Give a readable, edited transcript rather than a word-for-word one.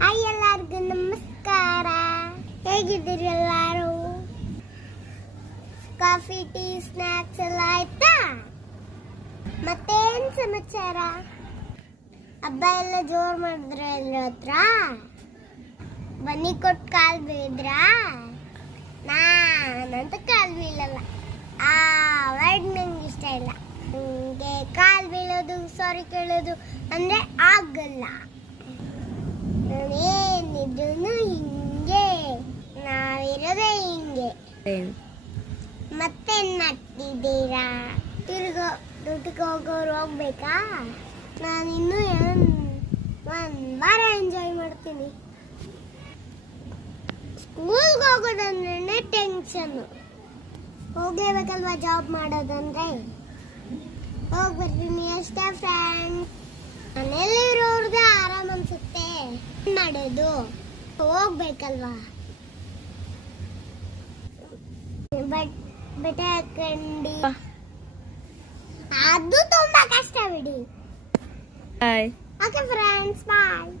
Hi ಎಲ್ಲರಿಗೂ ನಮಸ್ಕಾರ. ಹೇಗಿದ್ದೀರಿ ಎಲ್ಲರೂ? ಕಾಫಿ ಟೀ ಸ್ನಾಕ್ಸ್ ಎಲ್ಲ ಆಯ್ತಾ? ಮತ್ತೇನ್ ಸಮಾಚಾರ? ಹಬ್ಬ ಎಲ್ಲ ಜೋರ್ ಮಾಡಿದ್ರ ಎಲ್ಲರ ಹತ್ರ? ಬನ್ನಿ ಕೊಟ್ಟು ಕಾಲ್ ಬೀಳಿದ್ರಾ? ನಾನಂತ ಕಾಲ್ ಬೀಳಲ್ಲ. ಆ ವರ್ಡ್ ನಂಗೆ ಇಷ್ಟ ಇಲ್ಲ. ನಂಗೆ ಕಾಲ್ ಬೀಳೋದು ಸಾರಿ ಕೇಳೋದು ಅಂದ್ರೆ ಆಗಲ್ಲ. ನಾನೇನಿದ್ರು ಹಿಂಗೆ, ನಾವಿರೋದೇ ಹಿಂಗೆ. ಮತ್ತೆ ನಟ್ಟಿದ್ದೀರಾ? ತಿರ್ಗೋ ದುಡ್ಡಿಗೆ ಹೋಗೋರು ಹೋಗ್ಬೇಕಾ? ನಾನಿನ್ನೂ ಒಂದ್ ವಾರ ಎಂಜಾಯ್ ಮಾಡ್ತೀನಿ. ಸ್ಕೂಲ್ಗೆ ಹೋಗೋದಂದ್ರೆ ಟೆನ್ಷನ್. ಹೋಗ್ಲೇಬೇಕಲ್ವಾ ಜಾಬ್ ಮಾಡೋದಂದ್ರೆ? ಹೋಗ್ಬರ್ತೀನಿ ಅಷ್ಟೇ ಫ್ರೆಂಡ್ಸ್. ಮನೇಲಿರೋರ್ಗೆ ಆರಾಮ್ ಅನ್ಸುತ್ತೆ. ಏನ್ ಮಾಡೋದು, ಹೋಗ್ಬೇಕಲ್ವಾ? ಬಟ್ಟೆ ಹಾಕೊಂಡಿ ಅದು ತುಂಬಾ ಕಷ್ಟ ಬಿಡಿ. ಓಕೆ ಫ್ರೆಂಡ್ಸ್, ಬಾಯ್.